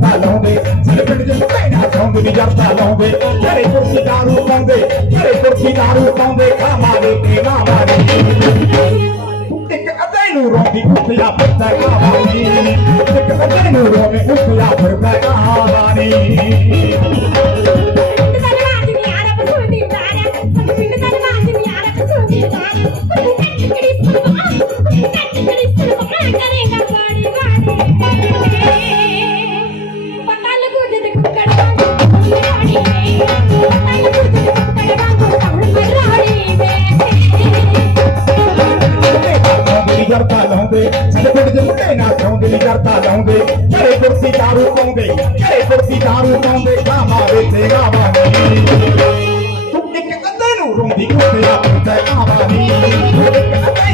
ਦੀ ਲਾਉਂਦੇ। ਸਾਡੇ ਪਿੰਡ ਦੇ ਮੁੰਡੇ ਨਾ ਸੌਂਗ ਦੀ ਲਾਉਂਦੇ। ਘਰੇ ਕੁਰਸੀ ਦਾਰੂ ਪਾਉਂਦੇ ਘਰੇ ਕੁਰਸੀ ਦਾਰੂ ਪਾਉਂਦੇ ਖਾਵਾਂਗੇ ਤੇ ਇੱਕ ਅੱਧੇ ਨੂੰ ਰੋਂਦੀ ਉੱਠਿਆ ਫਿਰਦਾ ਕਾਵਾਨੀ ਇੱਕ ਅੱਧੇ ਨੂੰ ਰੋਵੇ ਉੱਠਿਆ ਫਿਰਦਾ ਕਾਵਾਨੀ ਦੀ ਜਰਤਾ ਲਾਉਂਦੇ ਘਰੇ ਕੁਰਸੀ ਦਾਰੂ ਪਾਉਂਦੇ ਘਰੇ ਕੁਰਸੀ ਦਾਰੂ ਪਾਉਂਦੇ ਖਾਵਾਂਗੇ ਤੇ ਗਾਵਾਂਗੇ ਤੂੰ ਇੱਕ ਅੱਧੇ ਨੂੰ ਰੋਂਦੀ ਉੱਠਿਆ ਫਿਰਦਾ ਕਾਵਾਨੀ ਇੱਕ ਅੱਧੇ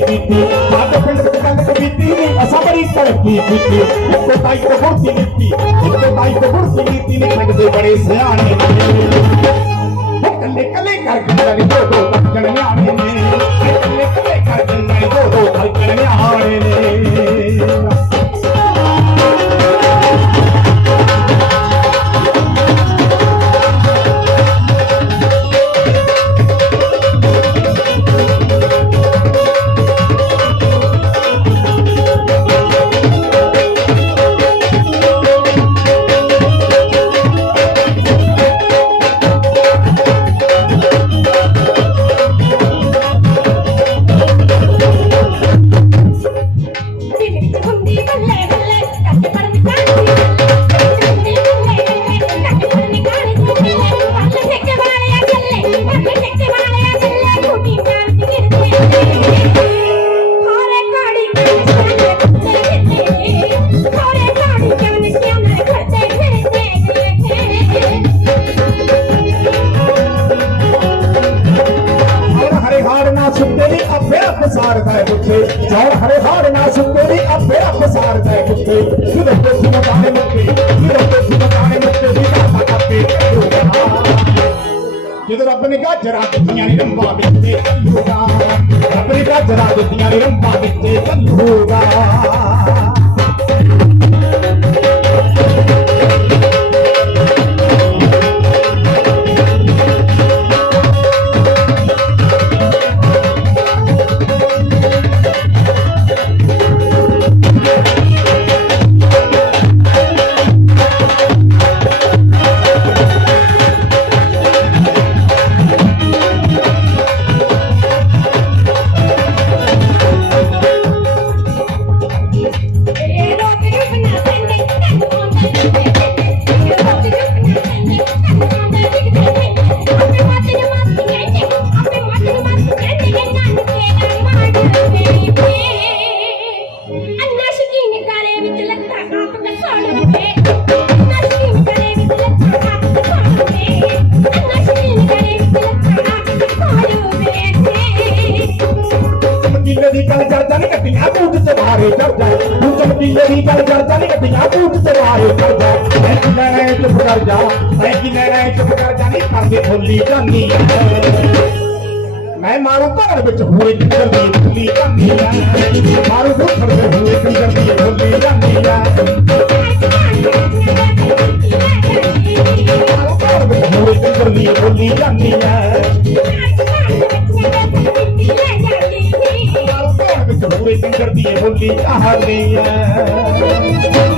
ਕੀਤੀ ਸਾਡੇ ਪਿੰਡ ਵਿੱਚ ਗੱਲ ਕਬੀਤੀ ਨਹੀਂ ਅਸਾਂ ਬੜੀ ਤਰੱਕੀ ਕੀਤੀ। ਇੱਕੋ ਤਾਈ ਤੇ ਗੁਰਤੀ ਨੀਤੀ ਇੱਕੋ ਤਾਈ ਤੇ ਗੁਰਤੀ ਨੀਤੀ ਨੇ, ਪਿੰਡ ਦੇ ਬੜੇ ਸਿਆਣੇ। ਨੇ ਉਹ ਕੱਲੇ ਕੱਲੇ ਕਰ ਗੰਨਾਂ ਨੇ ਦੋ ਦੋ ਤੱਕਣ ਨਿਆਣੇ ਨੇ। ਰੰਬਾਂ ਵਿੱਚ ਤੇ ਕੱਲੂਗਾ ਗਾਜਰਾਂ ਦਿੱਤੀਆਂ ਨੀ ਰੰਬਾਂ ਵਿੱਚ ਤੇ ਤੂੰ ਗੱਲ ਕਰਦਾ ਨਹੀਂ ਗੱਡੀਆਂ ਝੂਠ ਤੇ ਵਾਰੇ ਕਰਦਾ ਮੈਂ ਕਿ ਲੈਣਾ ਚੁੱਪ ਕਰ ਜਾ, ਮੈਂ ਕਿ ਲੈਣਾ ਚੁੱਪ ਕਰ ਜਾ, ਨਹੀਂ ਕਰਦੇ ਖੋਲੀ ਜਾਂਦੀ ਮੈਂ ਮਾਰੂ ਘਰ ਵਿੱਚ ਹੋਏ ਕਿੰਦਰ ਦੀ ਭੁੱਲੀ ਜਾਂਦੀ ਐ ਮਾਰੂ ਘਰ ਦੇ ਹੋਏ ਕਿੰਦਰ ਦੀ ਭੁੱਲੀ ਜਾਂਦੀ ਐ ਮਾਰੂ ਘਰ ਵਿੱਚ ਹੋਏ ਕਿੰਦਰ ਦੀ ਭੁੱਲੀ ਜਾਂਦੀ ਐ ਮਾਰੂ ਘਰ ਵਿੱਚ ਹੋਏ ਦੀ ਭੁੱਲੀ ਜਾਂਦੀ ਐ